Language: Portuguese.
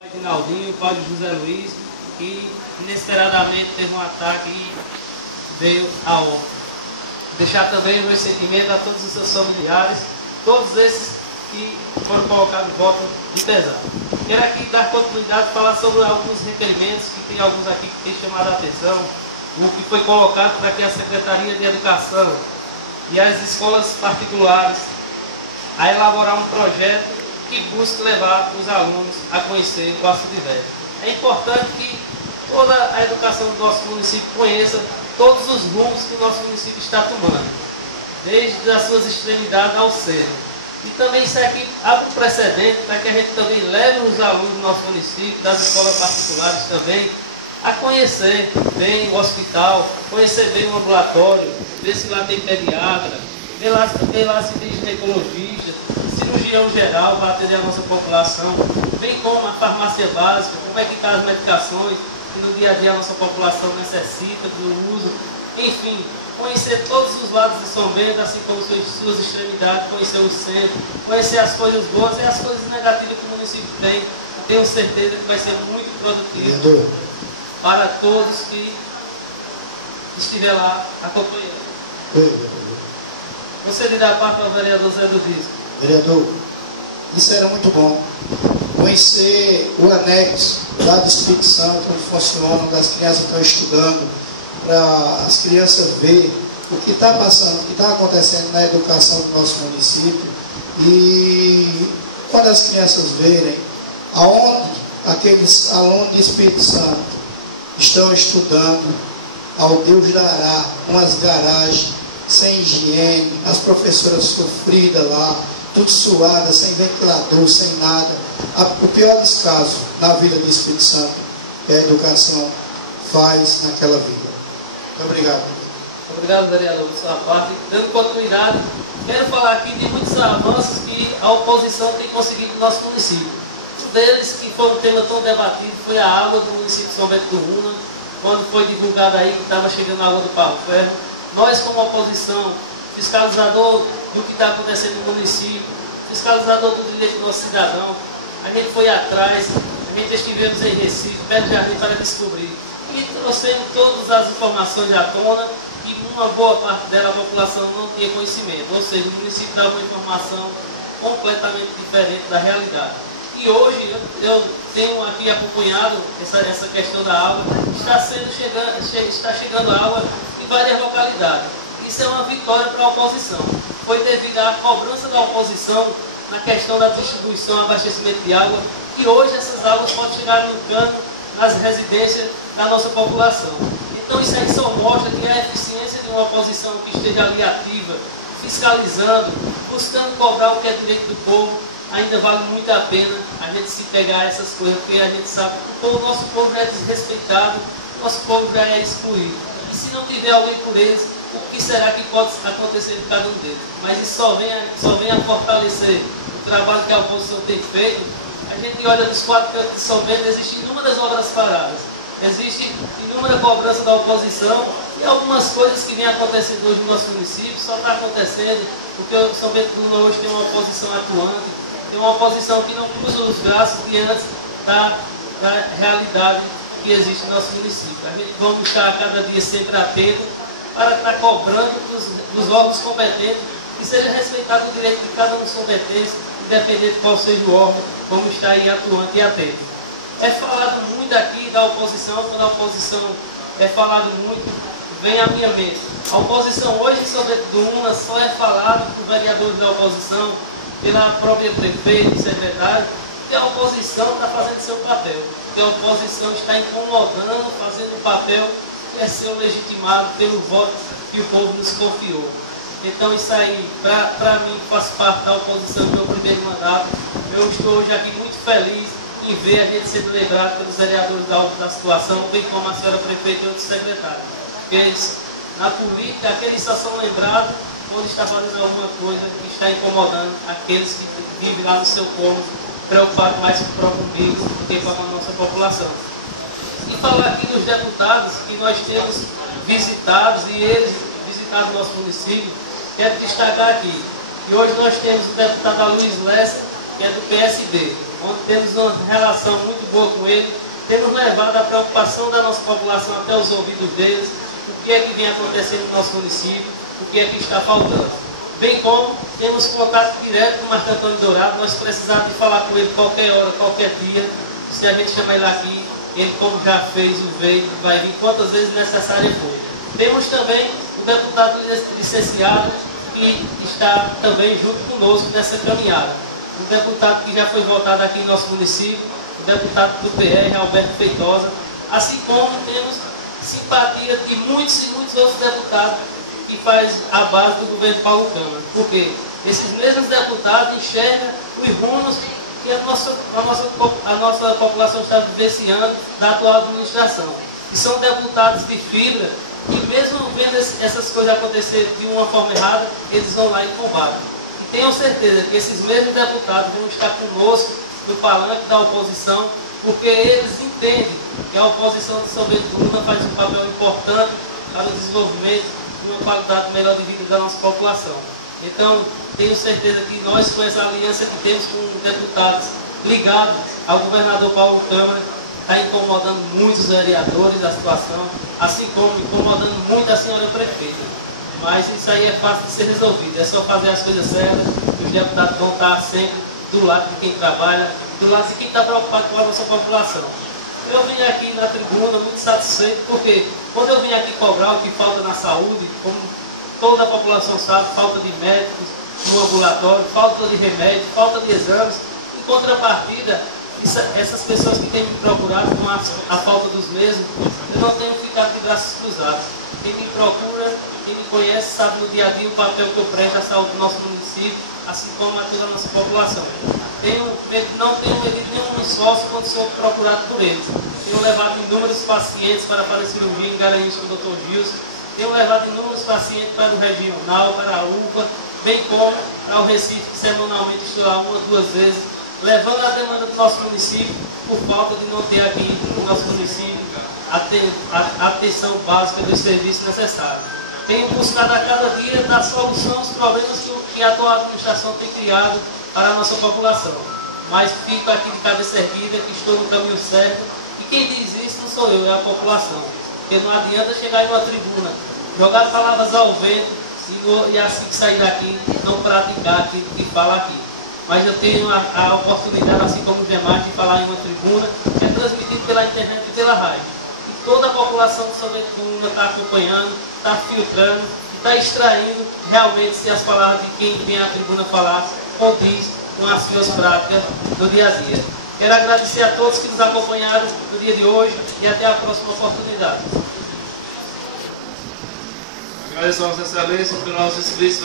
De Naldinho, o pai de José Luiz, que inesperadamente teve um ataque e veio a óbito. Deixar também o meu sentimento a todos os seus familiares, todos esses que foram colocados em voto de pesar. Quero aqui dar continuidade e falar sobre alguns requerimentos, que tem alguns aqui que tem chamado a atenção, o que foi colocado para que a Secretaria de Educação e as escolas particulares a elaborar um projeto que busque levar os alunos a conhecer o Açude-Velho. É importante que toda a educação do nosso município conheça todos os rumos que o nosso município está tomando, desde as suas extremidades ao centro. E também isso aqui abre um precedente para que a gente também leve os alunos do nosso município, das escolas particulares também, a conhecer bem o hospital, conhecer bem o ambulatório, ver se lá tem pediatra, ver lá se tem ginecologista, cirurgião geral para atender a nossa população, bem como a farmácia básica, como é que estão as medicações que no dia a dia a nossa população necessita do uso, enfim, conhecer todos os lados de São Bento, assim como suas extremidades, conhecer o centro, conhecer as coisas boas e as coisas negativas que o município tem. Eu tenho certeza que vai ser muito produtivo para todos que estiver lá acompanhando. Você lhe dá a parte ao vereador Zé do Disco. Vereador, isso era muito bom. Conhecer o anexo da descrição, como funciona, das crianças estão estudando, para as crianças verem o que está passando, o que está acontecendo na educação do nosso município. E quando as crianças verem aonde aqueles alunos de Espírito Santo estão estudando, ao Deus dará, umas garagens sem higiene, as professoras sofridas lá, tudo suada, sem ventilador, sem nada. O pior dos casos na vida do Espírito Santo que a educação faz naquela vida. Muito obrigado. Obrigado, vereador, por sua parte. Dando continuidade, quero falar aqui de muitos avanços que a oposição tem conseguido no nosso município. Um deles, que foi um tema tão debatido, foi a água do município de São Bento do Una, quando foi divulgado aí que estava chegando a água do Pau Ferro. Nós, como oposição, fiscalizador do que está acontecendo no município, fiscalizador do direito do nosso cidadão, a gente foi atrás, a gente estivemos em Recife, Belo Jardim, para descobrir. E trouxemos todas as informações à tona e uma boa parte dela a população não tinha conhecimento. Ou seja, o município dava uma informação completamente diferente da realidade. E hoje eu tenho aqui acompanhado essa questão da água, está chegando água em várias localidades. Isso é uma vitória para a oposição. Foi devido à cobrança da oposição na questão da distribuição e abastecimento de água, que hoje essas águas podem chegar no canto, nas residências da nossa população. Então isso aí só mostra que a eficiência de uma oposição que esteja ali ativa, fiscalizando, buscando cobrar o que é direito do povo, ainda vale muito a pena a gente se pegar essas coisas, porque a gente sabe que o nosso povo já é desrespeitado, nosso povo já é excluído. E se não tiver alguém por eles, o que será que pode acontecer com cada um deles? Mas isso só vem a fortalecer o trabalho que a oposição tem feito. A gente olha dos 4 cantos de São Bento, existem inúmeras obras paradas, existe inúmera cobrança da oposição e algumas coisas que vêm acontecendo hoje no nosso município só está acontecendo porque o São Bento do Una hoje tem uma oposição atuante, tem uma oposição que não cruza os braços diante da realidade que existe no nosso município. A gente vamos estar a cada dia sempre atento para estar cobrando dos órgãos competentes que seja respeitado o direito de cada um dos competentes, independente de qual seja o órgão, vamos estar aí atuante e atento. É falado muito aqui da oposição, quando a oposição é falado muito, vem à minha mente. A oposição hoje em São Bento do Una só é falado por vereadores da oposição, pela própria prefeita e secretário, que a oposição está fazendo seu papel, que a oposição está incomodando, fazendo um papel que é ser legitimado pelo voto que o povo nos confiou. Então isso aí, para mim, faz parte da oposição do meu primeiro mandato. Eu estou hoje aqui muito feliz em ver a gente sendo lembrado pelos vereadores da situação, bem como a senhora prefeita e outros secretários. Porque na política, aqueles só são lembrados quando está fazendo alguma coisa que está incomodando aqueles que vivem lá no seu cômodo, preocupados mais com o próprio umbigo do que com a nossa população. E falar aqui dos deputados que nós temos visitados e eles visitaram o nosso município, quero destacar aqui que hoje nós temos o deputado Luiz Lessa, que é do PSD. onde temos uma relação muito boa com ele, temos levado a preocupação da nossa população até os ouvidos deles, o que é que vem acontecendo no nosso município, o que é que está faltando. Bem como temos contato direto com o Marco Antônio Dourado, nós precisamos de falar com ele qualquer hora, qualquer dia, se a gente chamar ele aqui, ele como já fez, veio, vai vir quantas vezes necessário for. Temos também o deputado licenciado, que está também junto conosco nessa caminhada. Um deputado que já foi votado aqui em nosso município, o deputado do PR, Alberto Feitosa, assim como temos simpatia de muitos e muitos outros deputados que faz a base do governo Paulo Câmara. Porque esses mesmos deputados enxergam os rumos que a nossa população está vivenciando da atual administração. E são deputados de fibra que, mesmo vendo essas coisas acontecer de uma forma errada, eles vão lá e combatem. E tenham certeza que esses mesmos deputados vão estar conosco no palanque da oposição, porque eles entendem que a oposição de São Bento do Una faz um papel importante para o desenvolvimento de uma qualidade melhor de vida da nossa população. Então, tenho certeza que nós, com essa aliança que temos com deputados ligados ao governador Paulo Câmara, está incomodando muitos vereadores a situação, assim como incomodando muito a senhora prefeita. Mas isso aí é fácil de ser resolvido, é só fazer as coisas certas, e os deputados vão estar sempre do lado de quem trabalha, do lado de quem está preocupado com a nossa população. Eu vim aqui na tribuna muito satisfeito, porque quando eu vim aqui cobrar o que falta na saúde, como toda a população sabe, falta de médicos no ambulatório, falta de remédio, falta de exames. Em contrapartida, essas pessoas que têm me procurado com a falta dos mesmos, eu não tenho ficado de braços cruzados. Quem me procura, quem me conhece, sabe no dia a dia o papel que eu presto à saúde do nosso município, assim como a toda a nossa população. Não tenho medido nenhum esforço quando sou procurado por eles. Tenho levado inúmeros pacientes para fazer cirurgia em Garanhuns com o Dr. Gilson. Tenho levado inúmeros pacientes para o regional, para a UPA, bem como para o Recife, que semanalmente estou lá 1 ou 2 vezes, levando a demanda do nosso município, por falta de não ter aqui no nosso município a atenção básica dos serviços necessários. Tenho buscado a cada dia dar solução aos problemas que a atual administração tem criado para a nossa população. Mas fico aqui de cabeça erguida, que estou no caminho certo, e quem diz isso não sou eu, é a população. Porque não adianta chegar em uma tribuna, jogar palavras ao vento e assim que sair daqui, não praticar aquilo que fala aqui. Mas eu tenho a oportunidade, assim como os demais, de falar em uma tribuna, que é transmitido pela internet e pela rádio. E toda a população de São Bento do Una está acompanhando, está filtrando, está extraindo realmente se as palavras de quem vem à tribuna falar condiz com as suas práticas do dia a dia. Quero agradecer a todos que nos acompanharam no dia de hoje e até a próxima oportunidade. Agradeço a Vossa Excelência pelo nosso inscritos.